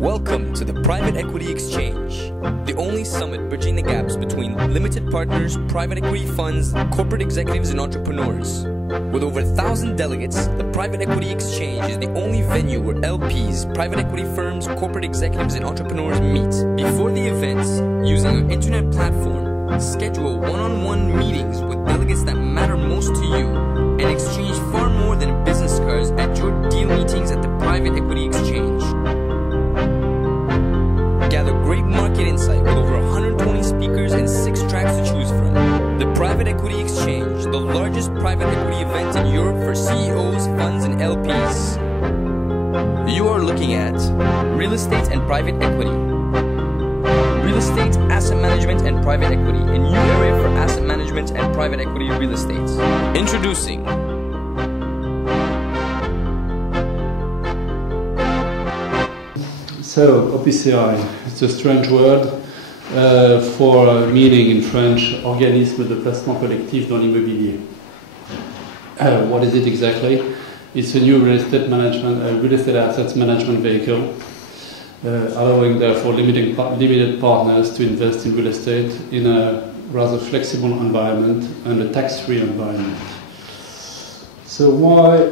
Welcome to the Private Equity Exchange, the only summit bridging the gaps between limited partners, private equity funds, corporate executives, and entrepreneurs. With over 1,000 delegates, the Private Equity Exchange is the only venue where LPs, private equity firms, corporate executives, and entrepreneurs meet. Before the events, using our internet platform, schedule one-on-one meetings with delegates that matter most to you, and exchange far more than business cards at your deal meetings at the Private Equity Exchange. Gather great market insight with over 120 speakers and 6 tracks to choose from. The Private Equity Exchange, the largest private equity event in Europe for CEOs, funds, and LPs. You are looking at real estate and private equity. Real estate, asset management, and private equity, a new area for asset management and private equity real estate. Introducing So, OPCI, it's a strange word for meaning in French, Organisme de placement collectif dans l'immobilier. What is it exactly? It's a new real estate assets management vehicle, allowing therefore limited partners to invest in real estate in a rather flexible environment and a tax-free environment. So why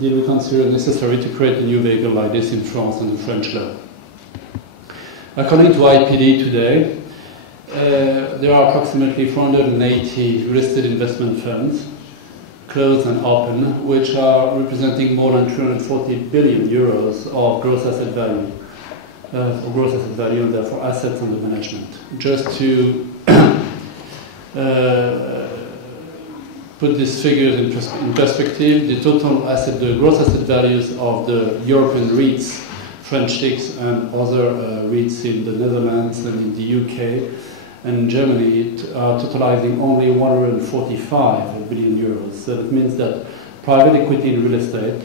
did we consider it necessary to create a new vehicle like this in France and the French law? According to IPD today, there are approximately 480 real estate investment funds, closed and open, which are representing more than 340 billion euros of gross asset value, and therefore assets under management. Just to put these figures in perspective, the gross asset values of the European REITs, French TICs, and other REITs in the Netherlands and in the UK and Germany are totalizing only 145 billion euros. So that means that private equity in real estate,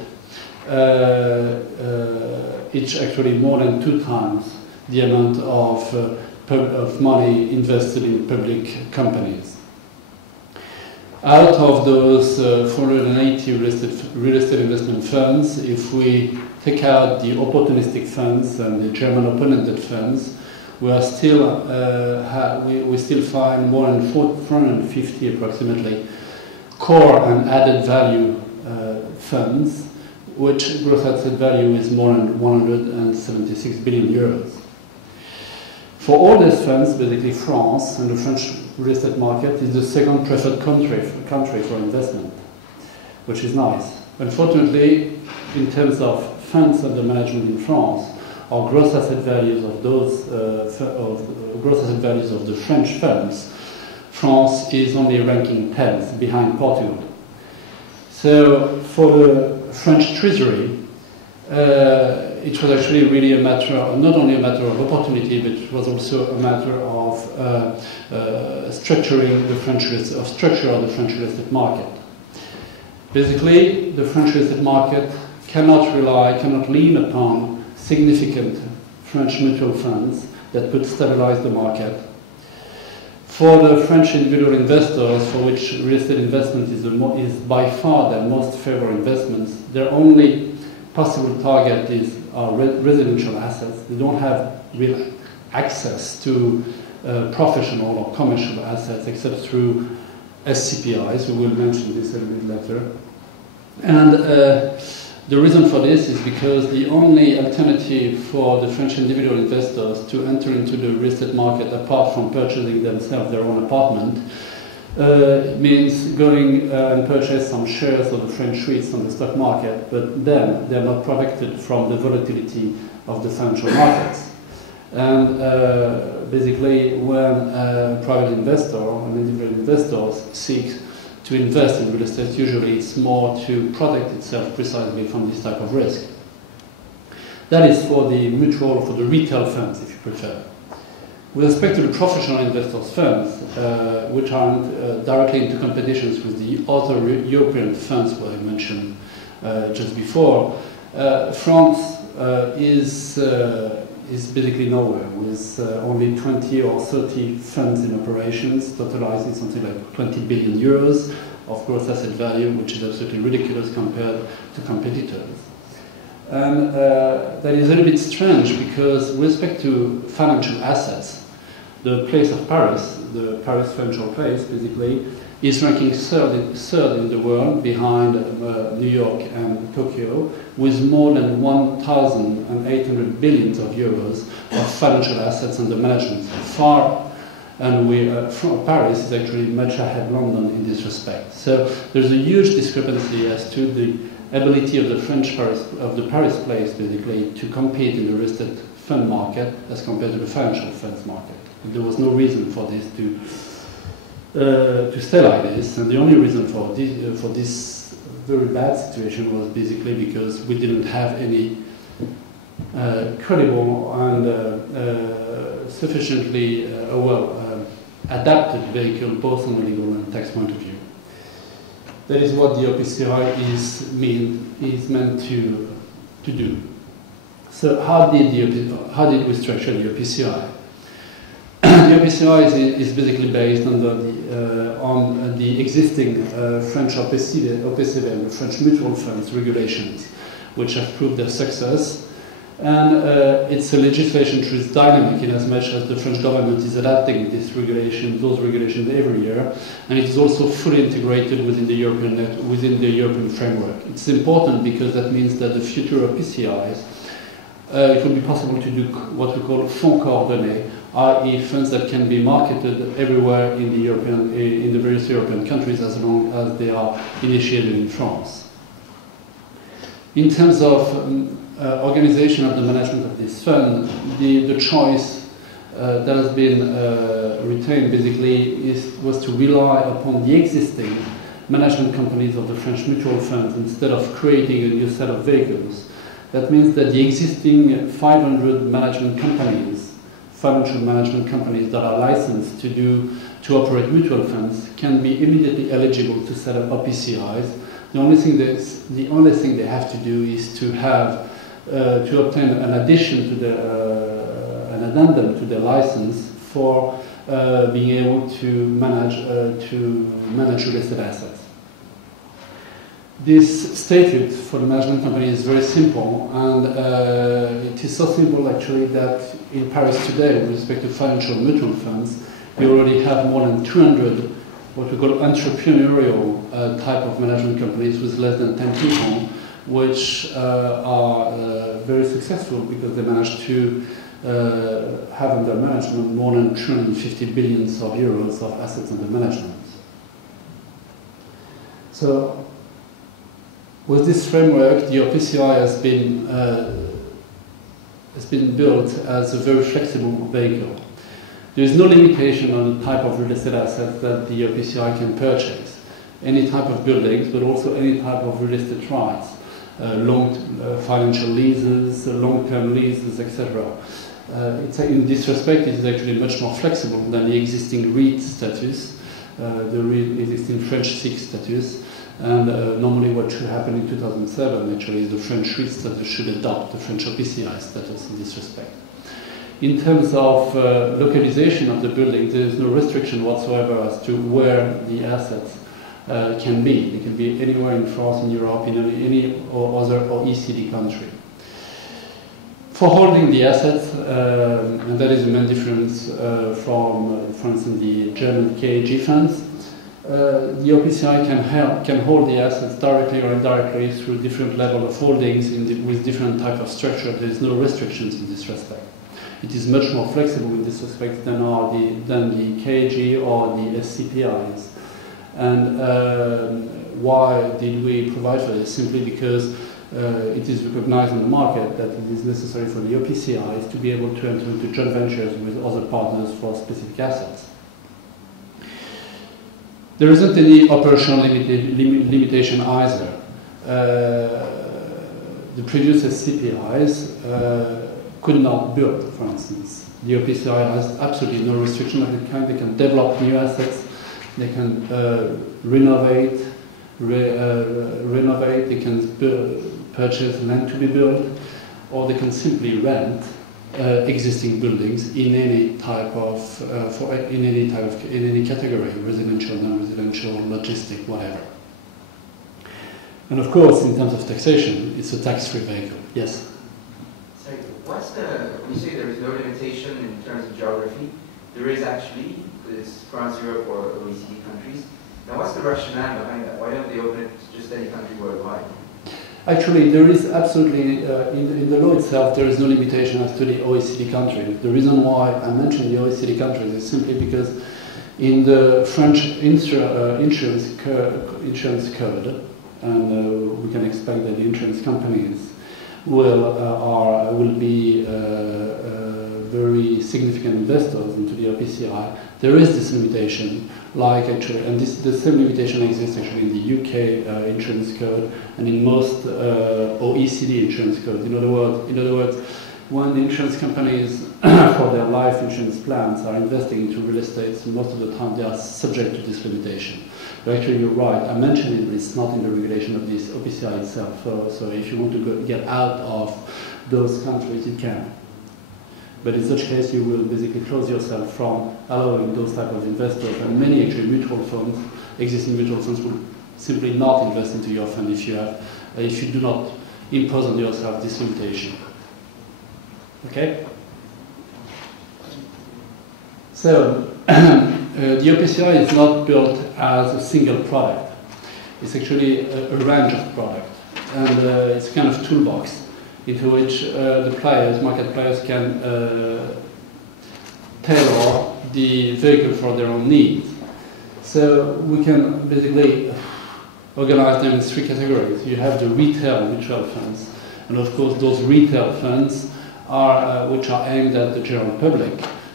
it's actually more than 2 times the amount of money invested in public companies. Out of those 480 real estate investment funds, if we take out the opportunistic funds and the German open-ended funds, we still find more than 450 approximately core and added value funds, which gross asset value is more than 176 billion euros. For all these funds, basically France and the French real estate market is the second preferred country for investment, which is nice. Unfortunately, in terms of funds under management in France, our gross asset values of the French funds, France is only ranking 10th behind Portugal. So for the French Treasury, it was actually really not only a matter of opportunity, but it was also a matter of structuring the French real estate market. Basically, the French real estate market cannot lean upon significant French mutual funds that could stabilize the market. For the French individual investors, for which real estate investment is by far their most favored investments, their only possible target is residential assets. They don't have real access to professional or commercial assets except through SCPIs. We will mention this a little bit later. And the reason for this is because the only alternative for the French individual investors to enter into the real estate market, apart from purchasing themselves their own apartment, means going and purchase some shares of the French REITs on the stock market, but then they're not protected from the volatility of the financial markets. And basically, when a private investor or an individual investor seeks to invest in real estate, usually it's more to protect itself precisely from this type of risk. That is for the retail funds, if you prefer. With respect to the professional investors' funds, which are directly into competitions with the other European funds that I mentioned just before, France is basically nowhere, with only 20 or 30 funds in operations, totalizing something like 20 billion euros of gross asset value, which is absolutely ridiculous compared to competitors. And that is a little bit strange because with respect to financial assets, the place of Paris, the Paris Financial Place, basically, is ranking third in the world behind New York and Tokyo, with more than 1,800 billions of euros of financial assets under management. Paris is actually much ahead of London in this respect. So there's a huge discrepancy as to the ability of the Paris place, basically, to compete in the listed fund market as compared to the financial funds market. There was no reason for this to stay like this, and the only reason for this very bad situation was basically because we didn't have any credible and sufficiently adapted vehicle, both on a legal and tax point of view. That is what the OPCI is meant to do. So how did we structure the OPCI? The OPCI is basically based on the existing French OPCI, the French mutual funds regulations, which have proved their success. And it's a legislation which is dynamic in as much as the French government is adapting those regulations every year, and it is also fully integrated within the European framework. It's important because that means that the future OPCIs, it will be possible to do what we call fonds coordonnés, i.e. funds that can be marketed everywhere in the various European countries as long as they are initiated in France. In terms of organization of the management of this fund, the choice that has been retained basically was to rely upon the existing management companies of the French mutual funds instead of creating a new set of vehicles. That means that the existing 500 management companies, financial management companies that are licensed to operate mutual funds can be immediately eligible to set up OPCIs. The only thing they have to do is to obtain an addition to an addendum to their license for being able to manage real estate assets. This statute for the management company is very simple, and it is so simple actually that in Paris today, with respect to financial mutual funds, we already have more than 200 what we call entrepreneurial type of management companies with less than 10 people, which are very successful because they manage to have under management more than 250 billions of euros of assets under management. So, with this framework, the OPCI has been built as a very flexible vehicle. There is no limitation on the type of real estate assets that the OPCI can purchase. Any type of buildings, but also any type of real estate rights, financial leases, long-term leases, etc. In this respect, it is actually much more flexible than the existing REIT status, the existing French SIC status. And normally what should happen in 2007 actually is the French REIT status should adopt the French OPCI status in this respect. In terms of localization of the building, there is no restriction whatsoever as to where the assets can be. They can be anywhere in France, in Europe, in any or other OECD country. For holding the assets, and that is the main difference from, for instance, the German KAG funds, the OPCI can hold the assets directly or indirectly through different levels of holdings with different type of structure. There is no restrictions in this respect. It is much more flexible in this respect than the KAG or the SCPIs. And why did we provide for this? Simply because it is recognized on the market that it is necessary for the OPCIs to be able to enter into joint ventures with other partners for specific assets. There isn't any operational limitation either. The previous SCPIs could not build, for instance. The OPCI has absolutely no restriction of any kind. They can develop new assets, they can renovate, they can purchase land to be built, or they can simply rent existing buildings in any type of, in any category, residential, non-residential, logistic, whatever. And of course, in terms of taxation, it's a tax-free vehicle. Yes. what's the, when you say there is no limitation in terms of geography, there is actually, it's France, Europe, or OECD countries. Now what's the rationale behind that? Why don't they open it to just any country worldwide? Actually, there is absolutely, in the law itself, there is no limitation as to the OECD countries. The reason why I mentioned the OECD countries is simply because in the French insurance code, and we can expect that the insurance companies will be very significant investors into the OPCI. There is this limitation, like actually, and the same limitation exists actually in the UK insurance code and in most OECD insurance codes. In other words, when the insurance companies for their life insurance plans are investing into real estate, so most of the time they are subject to this limitation. But actually, you're right. I mentioned it, but it's not in the regulation of this OPCI itself. So if you want to get out of those countries, you can. But in such case, you will basically close yourself from allowing those type of investors. And many actually mutual funds, existing mutual funds, will simply not invest into your fund if you do not impose on yourself this limitation. Okay. So the OPCI is not built as a single product. It's actually a range of products, and it's kind of toolbox into which the players, market players, can tailor the vehicle for their own needs. So we can basically organize them in three categories. You have the retail mutual funds, and of course those retail funds are which are aimed at the general public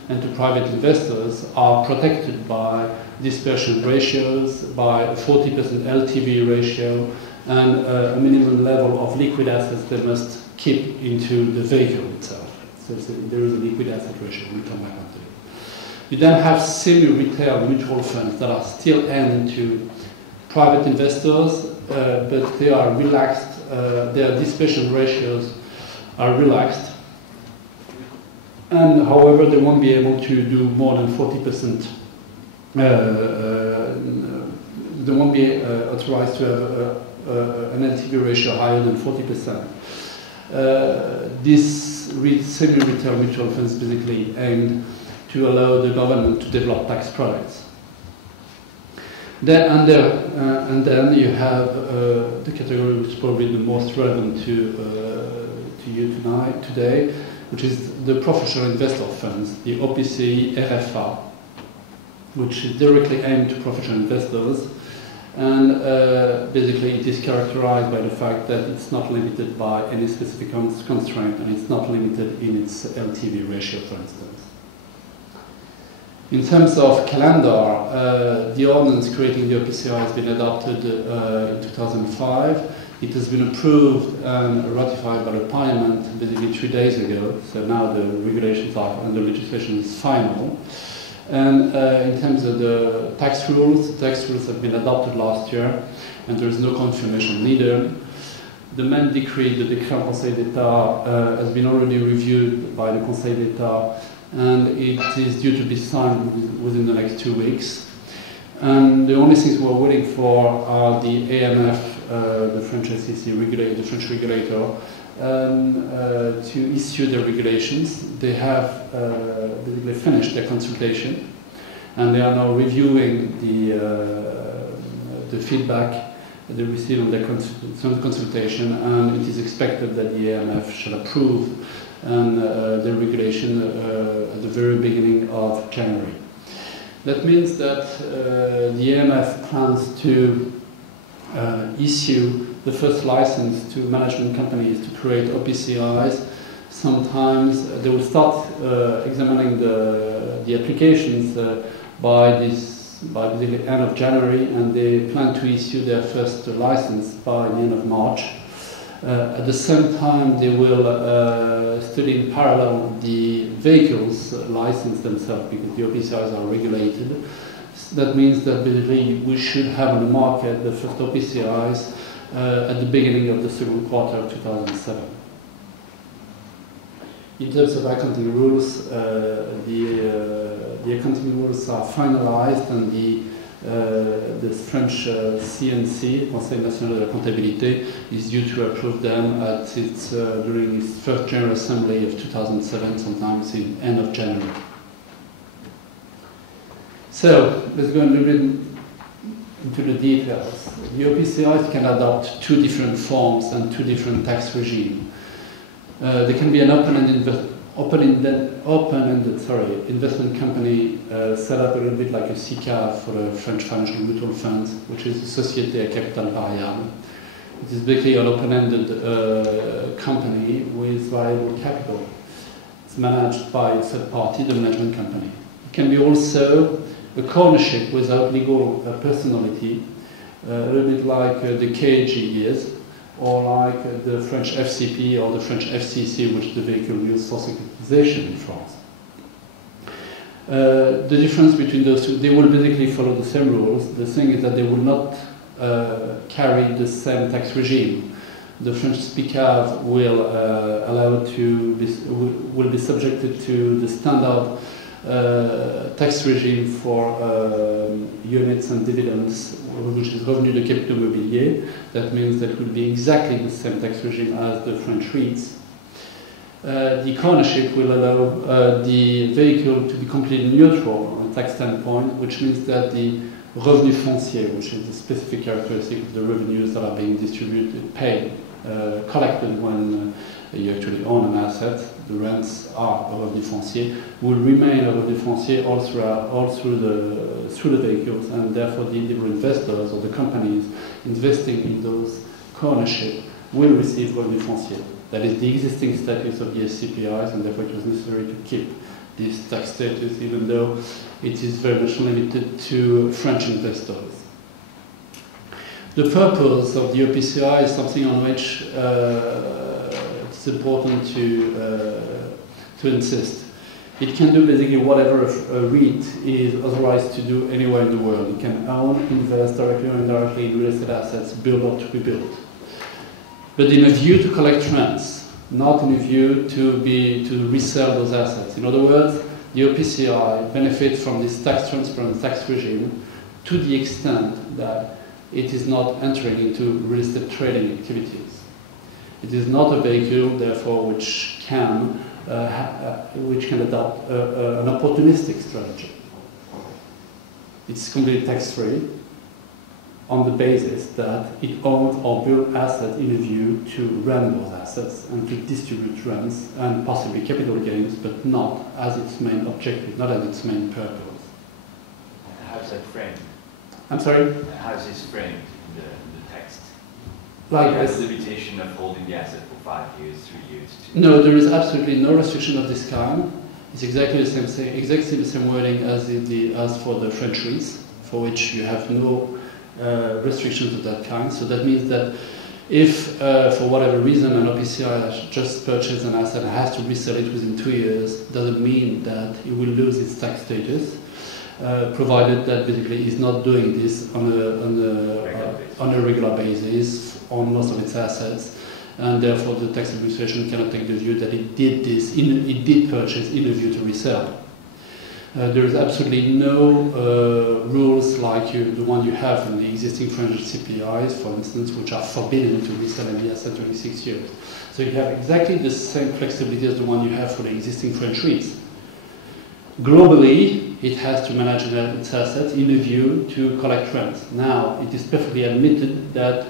and to private investors, are protected by dispersion ratios, by a 40% LTV ratio, and a minimum level of liquid assets they must keep into the vehicle itself. So there is a liquid asset ratio, we'll come back onto it. You then have semi-retail mutual funds that are still aimed to private investors, but they are relaxed, their dispersion ratios are relaxed. And however, they won't be able to do more than 40%. They won't be authorized to have an LTV ratio higher than 40%. This semi-retail mutual funds basically aimed to allow the government to develop tax products. And then you have the category which is probably the most relevant to you today, which is the professional investor funds, the OPCI RFA, which is directly aimed to professional investors. And basically it is characterized by the fact that it's not limited by any specific constraint, and it's not limited in its LTV ratio, for instance. In terms of calendar, the ordinance creating the OPCI has been adopted in 2005. It has been approved and ratified by the Parliament basically 3 days ago, so now the regulations are, and the legislation is final. And in terms of the tax rules have been adopted last year, and there is no confirmation neither. The main decree, the Décret Conseil d'État, has been already reviewed by the Conseil d'État, and it is due to be signed within the next 2 weeks. And the only things we're waiting for are the AMF, the French SEC regulator, the French regulator, to issue their regulations. They have basically finished their consultation, and they are now reviewing the feedback they received on their consultation, and it is expected that the AMF shall approve the regulation at the very beginning of January. That means that the AMF plans to issue the first license to management companies to create OPCIs. Sometimes they will start examining the applications by the end of January, and they plan to issue their first license by the end of March. At the same time, they will study in parallel the vehicles license themselves, because the OPCIs are regulated. That means that basically we should have on the market the first OPCIs at the beginning of the second quarter of 2007. In terms of accounting rules, the accounting rules are finalized, and the The French CNC, Conseil National de la Comptabilité, is due to approve them at during its first General Assembly of 2007, sometimes in end of January. So let's go a little bit into the details. The OPCIs can adopt two different forms and two different tax regimes. There can be an open-ended investment company set up a little bit like a SICAV for the French financial mutual funds, which is a Société à capital variable. It is basically an open-ended company with variable capital. It's managed by a third party, the management company. It can be also a co-ownership without legal personality, a little bit like the KG is, or like the French FCP or the French FCC, which the vehicle used for securitization in France. The difference between those two, they will basically follow the same rules. The thing is that they will not carry the same tax regime. The French SPICAV will will be subjected to the standard tax regime for units and dividends, which is revenu de capitaux mobiliers. That means that it will be exactly the same tax regime as the French REITs. The co-ownership will allow the vehicle to be completely neutral on a tax standpoint, which means that the revenu foncier, which is the specific characteristic of the revenues that are being distributed, paid, collected when you actually own an asset, the rents are a revenu foncier, will remain a revenu foncier all through the vehicles, and therefore the individual investors or the companies investing in those co-ownership will receive revenu foncier. That is the existing status of the SCPIs, and therefore it was necessary to keep this tax status, even though it is very much limited to French investors. The purpose of the OPCI is something on which it's important to insist. It can do basically whatever a REIT is authorized to do anywhere in the world. It can own, invest directly or indirectly in real estate assets, build or to be built. But in a view to collect rents, not in a view to resell those assets. In other words, the OPCI benefits from this tax transparent tax regime to the extent that it is not entering into real estate trading activities. It is not a vehicle, therefore, which can adopt an opportunistic strategy. It's completely tax-free on the basis that it owns or builds assets in a view to rent those assets and to distribute rents and possibly capital gains, but not as its main objective, not as its main purpose. How is that framed? I'm sorry? How is this framed in the text? Like the this. limitation of holding the asset for 5 years, 3 years, 2 years. No, there is absolutely no restriction of this kind. It's exactly the same wording as for the French REITs, for which you have no restrictions of that kind. So that means that if, for whatever reason, an OPCI has just purchased an asset and has to resell it within 2 years, doesn't mean that it will lose its tax status, provided that basically it's not doing this on a regular basis on most of its assets, and therefore the tax administration cannot take the view that it did purchase in a view to resell. There is absolutely no rules like the one you have in the existing French CPIs, for instance, which are forbidden to resell any asset every 6 years. So you have exactly the same flexibility as the one you have for the existing French REITs. Globally, it has to manage its assets in a view to collect rents. Now, it is perfectly admitted that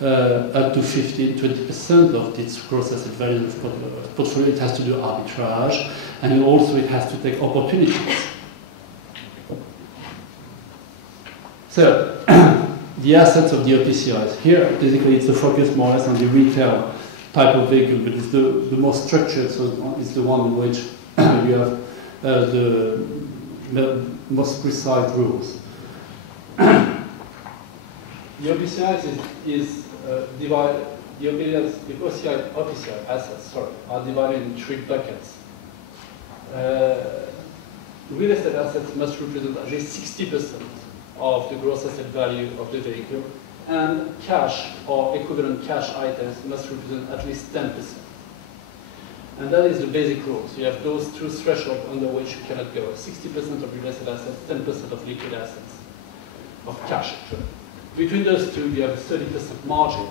up to 15-20% of its gross asset value of portfolio, it has to do arbitrage, and also it has to take opportunities. So, the assets of the OPCIs. Here, basically, it's a focus more or less on the retail type of vehicle, but it's the most structured, so it's the one in which you have the most precise rules. The OPCI is divided. The OPCI assets, are divided in 3 buckets. Real estate assets must represent at least 60% of the gross asset value of the vehicle, and cash or equivalent cash items must represent at least 10%. And that is the basic rule. So you have those 2 thresholds under which you cannot go: 60% of real estate assets, 10% of liquid assets. of cash. Actually. Between those two, you have a 30% margin.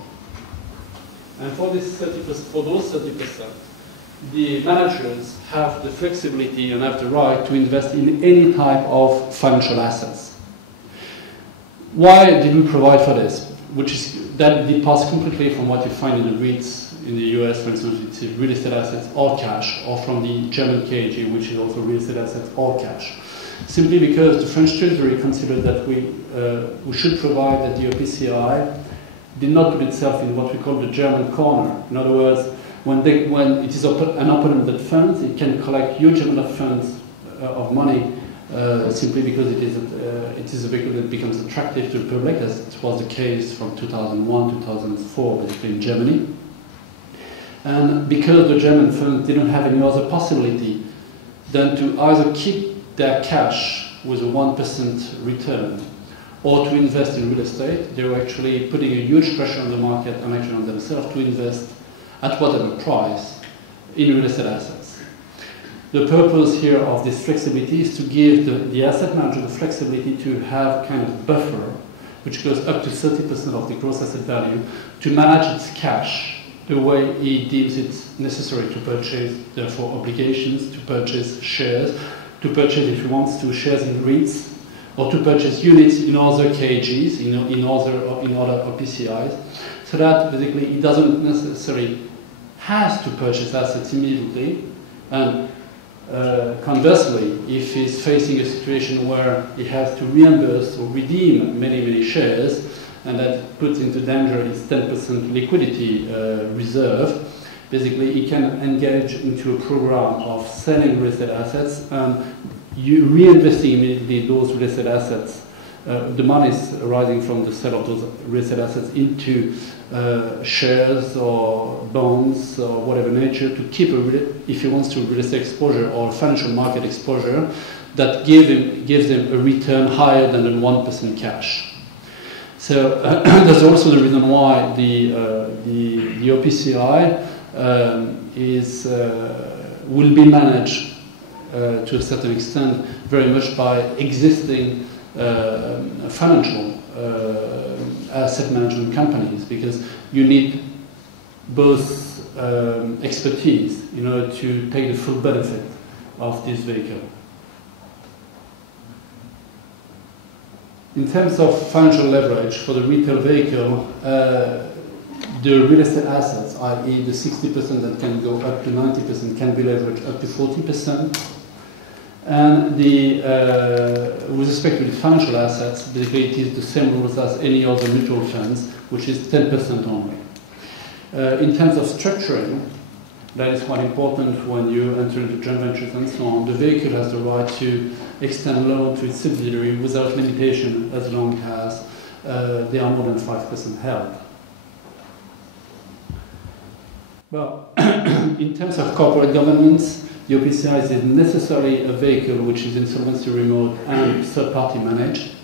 And for this 30%, for those 30%, the managers have the flexibility and have the right to invest in any type of financial assets. Why did we provide for this? Which is that departs completely from what you find in the REITs in the US, for instance, it's real estate assets or cash, or from the German KG, which is also real estate assets or cash. Simply because the French Treasury considered that we should provide that the OPCI did not put itself in what we call the German corner. In other words, when it is an open-ended fund, it can collect huge amount of funds of money simply because it is a vehicle that becomes attractive to the public, as it was the case from 2001 2004, basically in Germany. And because the German funds didn't have any other possibility than to either keep their cash with a 1% return or to invest in real estate, they were actually putting a huge pressure on the market and actually on themselves to invest at whatever price in real estate assets. The purpose here of this flexibility is to give the asset manager the flexibility to have kind of buffer, which goes up to 30% of the gross asset value, to manage its cash the way he deems it necessary to purchase, therefore, obligations, to purchase shares, to purchase, if he wants to, shares in REITs, or to purchase units in other KGs, in other OPCIs, so that basically he doesn't necessarily has to purchase assets immediately. And conversely, if he's facing a situation where he has to reimburse or redeem many shares, and that puts into danger his 10% liquidity reserve, basically he can engage into a program of selling real estate assets and reinvesting immediately those real estate assets, the monies arising from the sale of those real estate assets, into shares or bonds or whatever nature, to keep, if he wants to, real estate exposure or financial market exposure that gives him a return higher than the 1% cash. So that's also the reason why the OPCI will be managed to a certain extent very much by existing financial asset management companies, because you need both expertise in order to take the full benefit of this vehicle. In terms of financial leverage for the retail vehicle, the real estate assets, i.e. the 60% that can go up to 90%, can be leveraged up to 40%. And with respect to the financial assets, basically it is the same rules as any other mutual funds, which is 10% only. In terms of structuring, that is quite important when you enter into joint ventures and so on. The vehicle has the right to extend loan to its subsidiary without limitation, as long as they are more than 5% held. Well, in terms of corporate governance, the OPCI is necessarily a vehicle which is insolvency remote and third-party managed.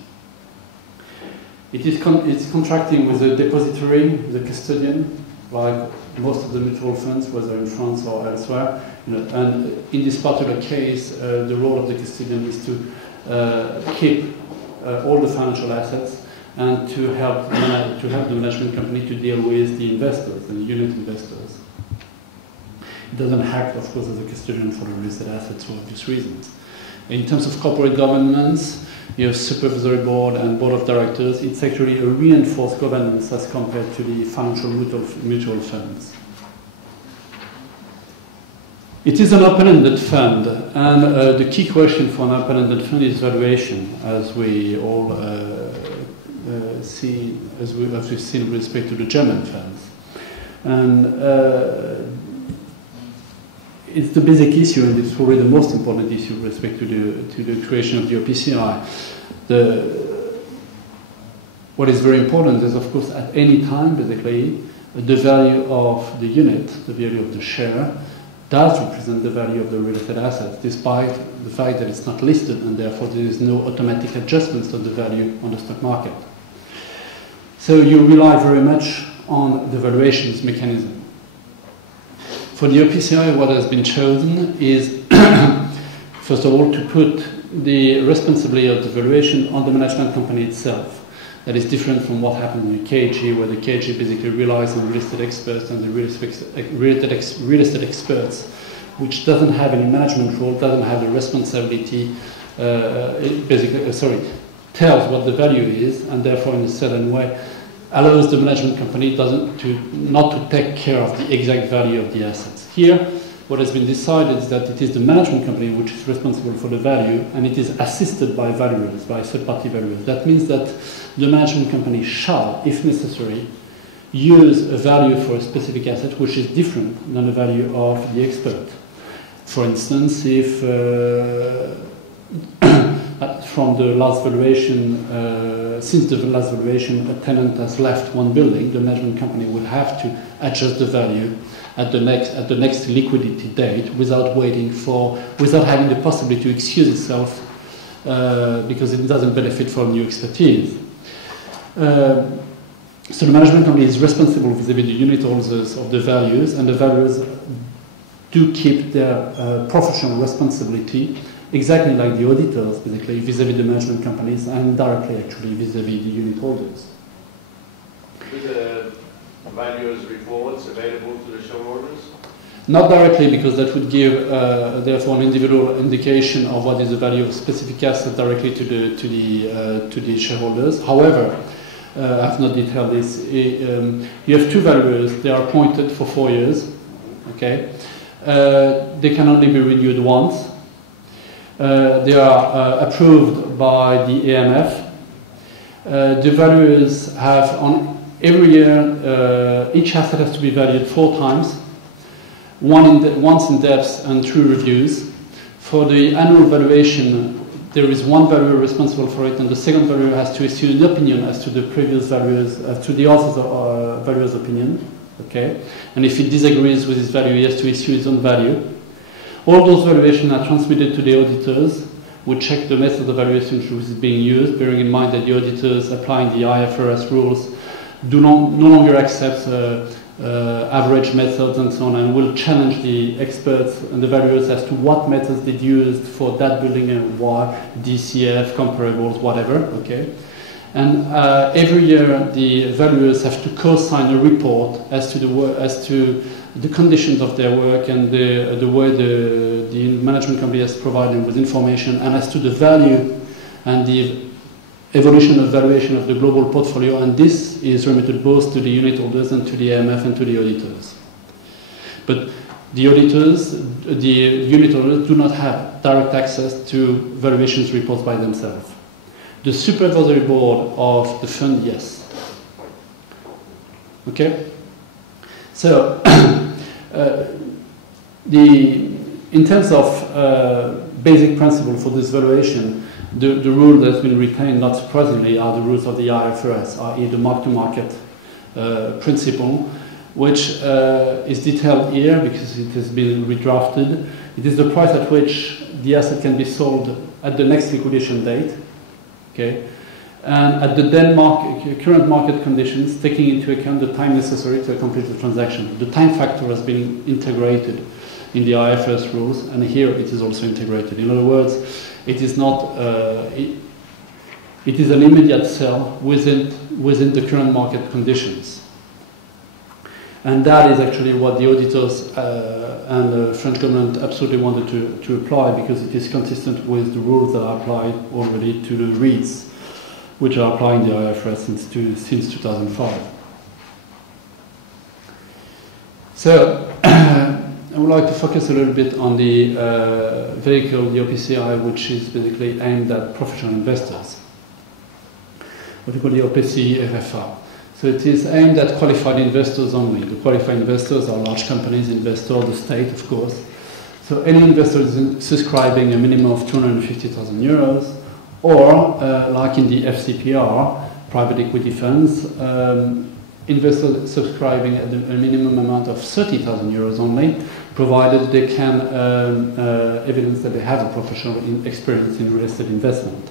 It's contracting with the depository, the custodian, like most of the mutual funds, whether in France or elsewhere. And in this particular case, the role of the custodian is to keep all the financial assets and to help the management company to deal with the investors and the unit investors. It doesn't act, of course, as a custodian for the real estate assets for obvious reasons. In terms of corporate governance, you have supervisory board and board of directors. It's actually a reinforced governance as compared to the financial mutual funds. It is an open-ended fund, and the key question for an open-ended fund is valuation, as we all see, as we've seen with respect to the German funds. And it's the basic issue, and it's probably the most important issue with respect to the creation of the OPCI. What is very important is, of course, at any time, basically, the value of the unit, the value of the share, does represent the value of the real estate assets, despite the fact that it's not listed, and therefore there is no automatic adjustments of the value on the stock market. So you rely very much on the valuations mechanism. For the OPCI, what has been chosen is first of all, to put the responsibility of the valuation on the management company itself. That is different from what happened in the KG, where the KG basically relies on real estate experts and the real estate experts, which doesn't have any management role, doesn't have the responsibility, it basically, tells what the value is, and therefore in a certain way allows the management company not to take care of the exact value of the assets. Here, what has been decided is that it is the management company which is responsible for the value, and it is assisted by valuers, by third-party valuers. That means that the management company shall, if necessary, use a value for a specific asset which is different than the value of the expert. For instance, if from the last valuation, since the last valuation, a tenant has left one building, the management company will have to adjust the value at the next liquidity date without having the possibility to excuse itself because it doesn't benefit from new expertise. So the management company is responsible vis-à-vis the unit holders of the values, and the valuers do keep their professional responsibility exactly like the auditors, basically, vis-à-vis the management companies and directly actually vis-à-vis the unit holders. Do the valuers' reports available to the shareholders? Not directly, because that would give therefore an individual indication of what is the value of specific asset directly to the shareholders. However, I have not detailed this. You have two valuers. They are appointed for 4 years. Okay, they can only be renewed once. They are approved by the AMF. The valuers have on every year each asset has to be valued 4 times. Once in depth and 2 reviews. For the annual valuation, there is one valuer responsible for it, and the second valuer has to issue an opinion as to the previous valuers, to the other valuer's opinion. Okay, and if he disagrees with his value, he has to issue his own value. All those valuations are transmitted to the auditors, who check the method of valuation which is being used, bearing in mind that the auditors applying the IFRS rules no longer accept average methods and so on, and will challenge the experts and the valuers as to what methods they used for that building and why, DCF, comparables, whatever. Okay, and every year the valuers have to co-sign a report as to the conditions of their work and the way the management company has provided them with information, and as to the value and the evolution of valuation of the global portfolio, and this is remitted both to the unit holders and to the AMF and to the auditors. But the auditors, the unit holders do not have direct access to valuations reports by themselves. The supervisory board of the fund, yes. Okay? So, in terms of basic principle for this valuation, the rule that's been retained, not surprisingly, are the rules of the IFRS, i.e. the mark-to-market principle, which is detailed here because it has been redrafted. It is the price at which the asset can be sold at the next liquidation date, okay, and at the then current market conditions, taking into account the time necessary to complete the transaction. The time factor has been integrated in the IFRS rules, and here it is also integrated. In other words, it is not. It is an immediate sale within the current market conditions, and that is actually what the auditors and the French government absolutely wanted to apply, because it is consistent with the rules that are applied already to the REITs, which are applying the IFRS since 2005. So. I would like to focus a little bit on the vehicle, the OPCI, which is basically aimed at professional investors. What we call the OPCI FFR. So it is aimed at qualified investors only. The qualified investors are large companies, investors, the state, of course. So any investor is subscribing a minimum of 250,000 euros, or like in the FCPR, private equity funds, investors subscribing at a minimum amount of 30,000 euros only, provided they can evidence that they have a professional experience in real estate investment.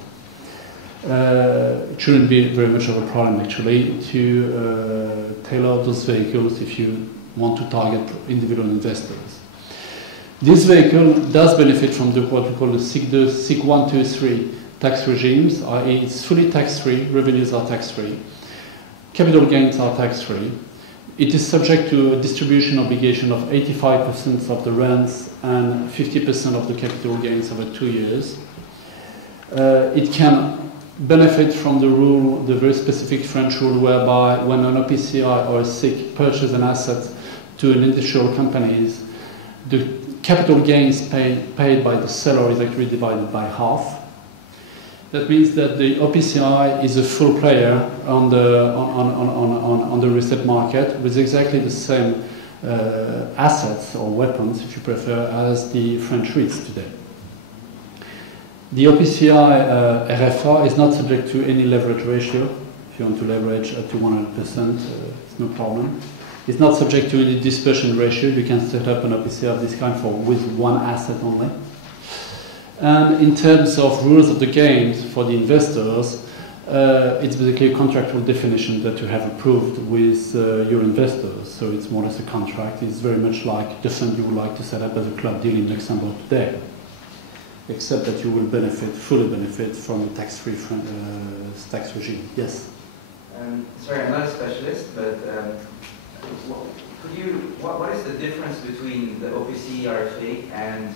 It shouldn't be very much of a problem, actually, to tailor those vehicles if you want to target individual investors. This vehicle does benefit from what we call the SIC 1, 2, 3 tax regimes, i.e. it's fully tax-free, revenues are tax-free, capital gains are tax-free. It is subject to a distribution obligation of 85% of the rents and 50% of the capital gains over 2 years. It can benefit from the rule, the very specific French rule, whereby when an OPCI or a SIC purchase an asset to an industrial companies, the capital gains paid by the seller is actually divided by half. That means that the OPCI is a full player on the real estate market with exactly the same assets or weapons, if you prefer, as the French REITs today. The OPCI RFA is not subject to any leverage ratio. If you want to leverage up to 100%, it's no problem. It's not subject to any dispersion ratio. You can set up an OPCI of this kind with one asset only. And in terms of rules of the game for the investors, it's basically a contractual definition that you have approved with your investors. So it's more or less a contract. It's very much like the fund you would like to set up as a club deal in Luxembourg today, except that you will fully benefit from the tax-free tax regime. Yes? Sorry, I'm not a specialist, but what is the difference between the OPCI RFA and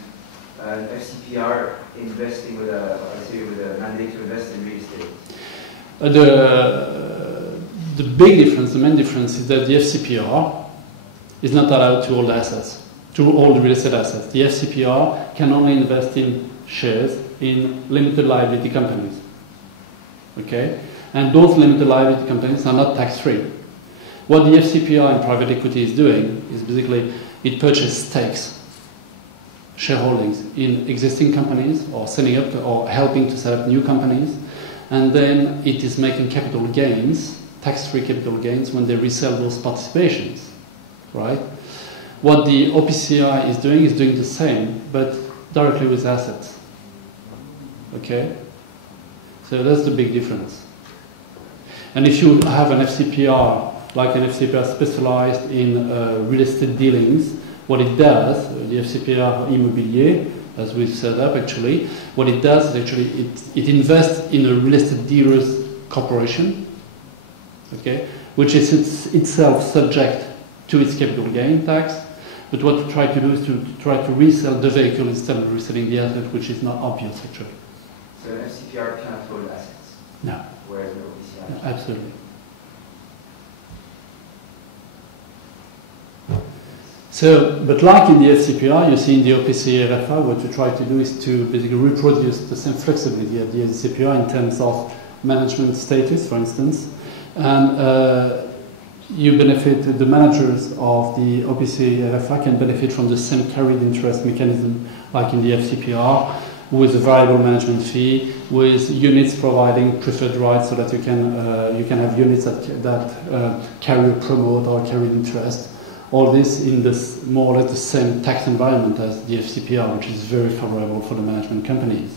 FCPR investing with a mandate to invest in real estate? The big difference, the main difference, is that the FCPR is not allowed to hold assets, to all the real estate assets. The FCPR can only invest in shares in limited liability companies. Okay? And those limited liability companies are not tax-free. What the FCPR in private equity is doing is basically it purchases stakes, shareholdings in existing companies or setting up or helping to set up new companies, and then it is making capital gains, tax-free capital gains, when they resell those participations, right? What the OPCI is doing the same, but directly with assets. Okay? So that's the big difference. And if you have an FCPR, like an FCPR specialized in real estate dealings, what it does, the FCPR Immobilier, as we've set up actually, what it does is actually it invests in a real estate dealers corporation, okay, which is itself subject to its capital gain tax. But what to try to do is to try to resell the vehicle instead of reselling the asset, which is not obvious actually. So an FCPR cannot hold assets? No. Whereas the OPCI? No, absolutely. So, but like in the FCPR, you see in the OPCI RFA, what you try to do is to basically reproduce the same flexibility of the FCPR in terms of management status, for instance. And you benefit, the managers of the OPCI RFA can benefit from the same carried interest mechanism like in the FCPR, with a variable management fee, with units providing preferred rights so that you can have units that carry a promote or carried interest. All this in this more or less the same tax environment as the FCPR, which is very favorable for the management companies.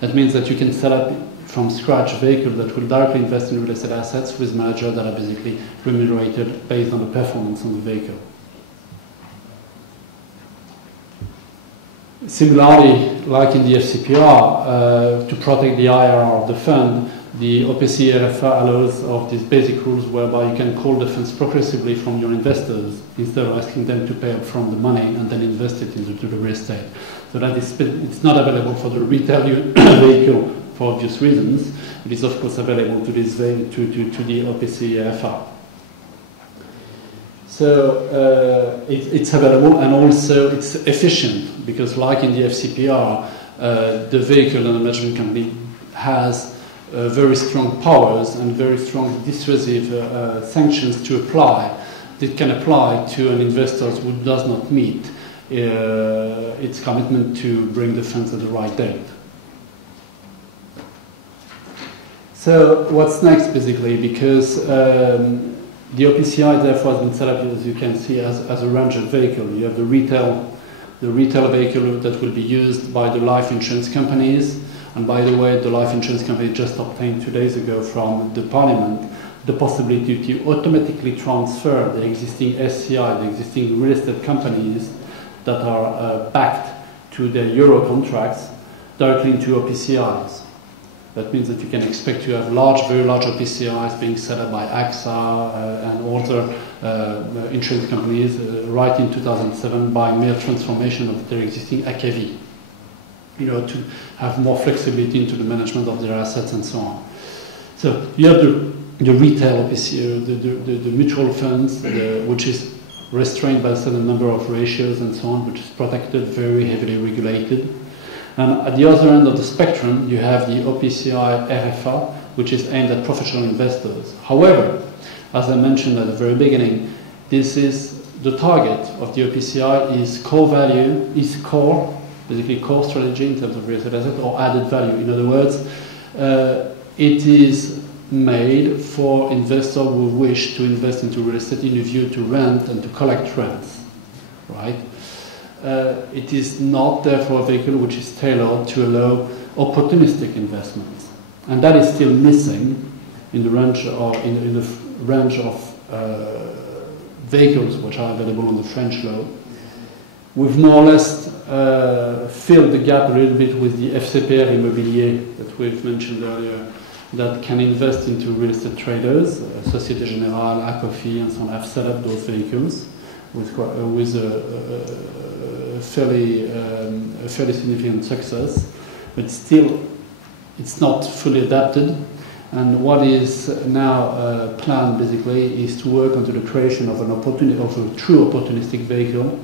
That means that you can set up from scratch a vehicle that will directly invest in real estate assets with managers that are basically remunerated based on the performance of the vehicle. Similarly, like in the FCPR, to protect the IRR of the fund, the OPCI RFA allows of these basic rules whereby you can call the funds progressively from your investors instead of asking them to pay up from the money and then invest it into the real estate. So that it's not available for the retail vehicle for obvious reasons. It is of course available to this to the OPCI RFA. So it's available, and also it's efficient because, like in the FCPR, the vehicle and the management company has very strong powers and very strong dissuasive sanctions to apply. That can apply to an investor who does not meet its commitment to bring the funds at the right date. So what's next, basically, because the OPCI therefore has been set up, as you can see, as a range of vehicle. You have the retail vehicle that will be used by the life insurance companies. And by the way, the life insurance company just obtained 2 days ago from the Parliament the possibility to automatically transfer the existing SCI, the existing real estate companies that are backed to their euro contracts directly into OPCIs. That means that you can expect to have very large OPCIs being set up by AXA and other insurance companies right in 2007 by mere transformation of their existing AKV, to have more flexibility into the management of their assets and so on. So you have the retail OPCI, the mutual funds, which is restrained by a certain number of ratios and so on, which is protected, very heavily regulated. And at the other end of the spectrum, you have the OPCI RFA, which is aimed at professional investors. However, as I mentioned at the very beginning, this is the target of the OPCI is core value, basically core strategy in terms of real estate asset or added value. In other words, it is made for investors who wish to invest into real estate in a view to rent and to collect rents, right? It is not therefore a vehicle which is tailored to allow opportunistic investments, and that is still missing in the range of vehicles which are available on the French law. We've more or less filled the gap a little bit with the FCPR Immobilier that we've mentioned earlier, that can invest into real estate traders. Société Générale, Acofi, and so on have set up those vehicles with a fairly significant success, but still it's not fully adapted. And what is now planned basically is to work onto the creation of a true opportunistic vehicle,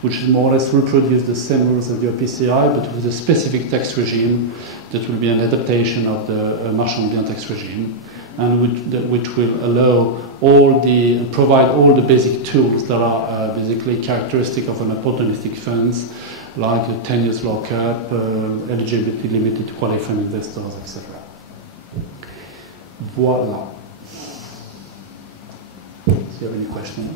which is more or less reproduce the same rules of the OPCI, but with a specific tax regime that will be an adaptation of the marchand bien tax regime, and which will provide all the basic tools that are basically characteristic of an opportunistic funds, like a 10 years lockup, eligibility limited to qualified investors, etc. Voila. Do you have any questions?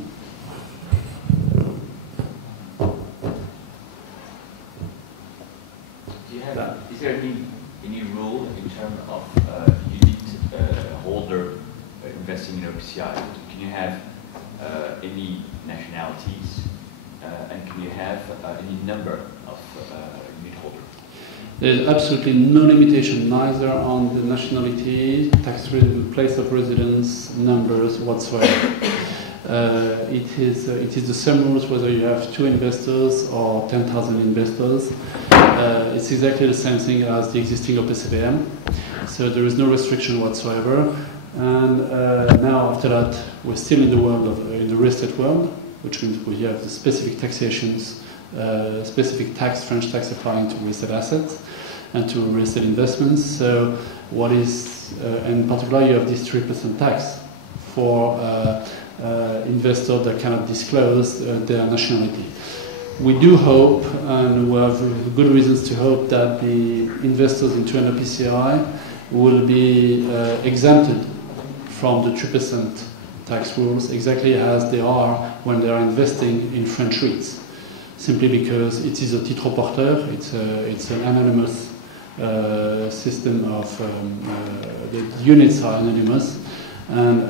Is there any rule in terms of unit holder investing in OPCI? Can you have any nationalities, and can you have any number of unit holders? There's absolutely no limitation, neither on the nationality, place of residence, numbers whatsoever. It is the same rules whether you have 2 investors or 10,000 investors. It's exactly the same thing as the existing OPCVM, so there is no restriction whatsoever. And now after that, we're still in the real estate world, which means we have the specific taxations, French tax applying to real estate assets and to real estate investments. So in particular, you have this 3% tax for investors that cannot disclose their nationality. We do hope, and we have good reasons to hope, that the investors into an OPCI will be exempted from the 3% tax rules, exactly as they are when they are investing in French REITs, simply because it is a titre porteur, it's an anonymous system of the units are anonymous, and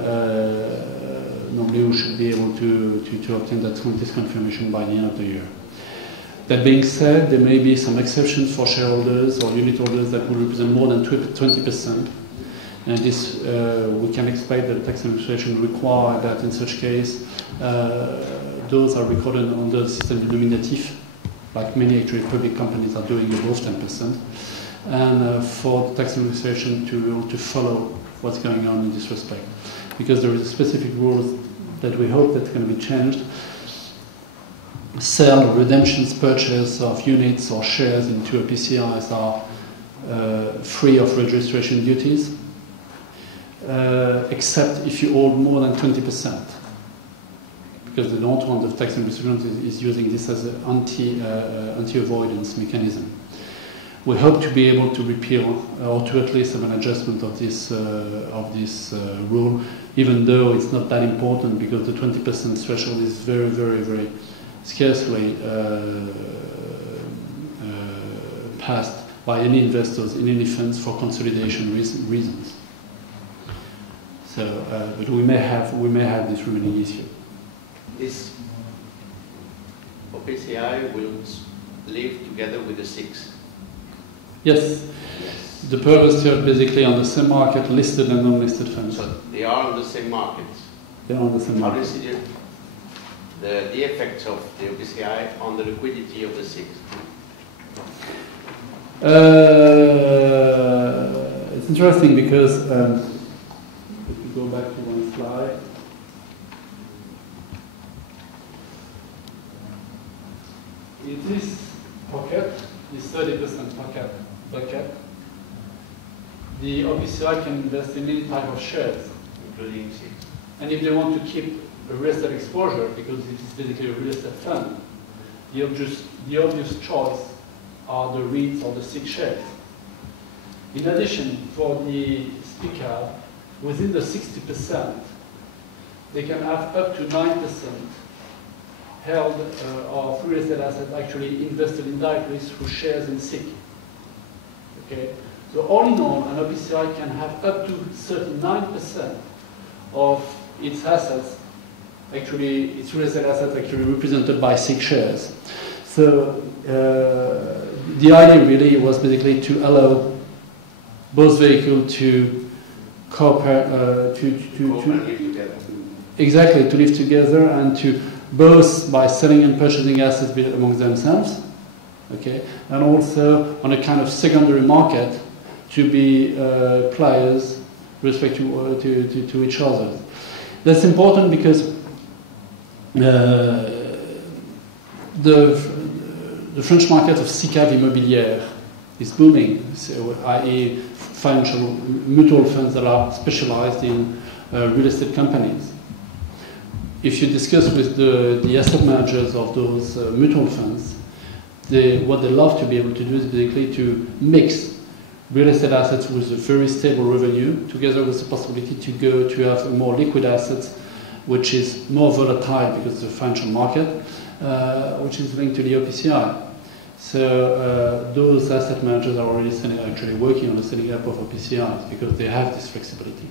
normally we should be able to obtain this confirmation by the end of the year. That being said, there may be some exceptions for shareholders or unit holders that will represent more than 20%. And this, we can expect that the tax administration require that in such case, those are recorded under the system denominatif, like many actually public companies are doing above 10%. And for the tax administration to follow what's going on in this respect. Because there is a specific rules that we hope that's going to be changed. Sale, redemptions, purchase of units or shares into OPCIs are free of registration duties, except if you hold more than 20%, because they don't want the tax administration is using this as an anti-avoidance mechanism. We hope to be able to repeal or to at least have an adjustment of this rule, even though it's not that important because the 20% threshold is very, very, very scarcely passed by any investors in any funds for consolidation reasons. So, but we may have this remaining issue. Is OPCI will live together with the SIX. Yes. The purpose here basically on the same market, listed and non-listed funds. So they are on the same markets. They are on the same How do you market. see the effects of the OPCI on the liquidity of the SIX? It's interesting because if we go back to one slide. In this pocket, this 30% bucket, the OPCI can invest in any type of shares, Including SIX. and if they want to keep a real estate exposure, because it is basically a real estate fund, the obvious choice are the REITs or the SIX shares. In addition, for the speaker, within the 60%, they can have up to 9% held of real estate assets actually invested indirectly through shares in SIC. Okay? So all in all, an OPCI can have up to 39% of its assets, actually, its real estate assets actually represented by SIC shares. So the idea really was basically to allow both vehicles to cooperate, exactly, to live together and to both by selling and purchasing assets among themselves, okay, and also on a kind of secondary market to be players with respect to each other. That's important because the French market of SICAV immobilière is booming, so, i.e. financial mutual funds that are specialized in real estate companies. If you discuss with the asset managers of those mutual funds, what they love to be able to do is basically to mix real estate assets with a very stable revenue, together with the possibility to have more liquid assets, which is more volatile because of the financial market, which is linked to the OPCI. So those asset managers are already actually working on the setting up of OPCIs because they have this flexibility.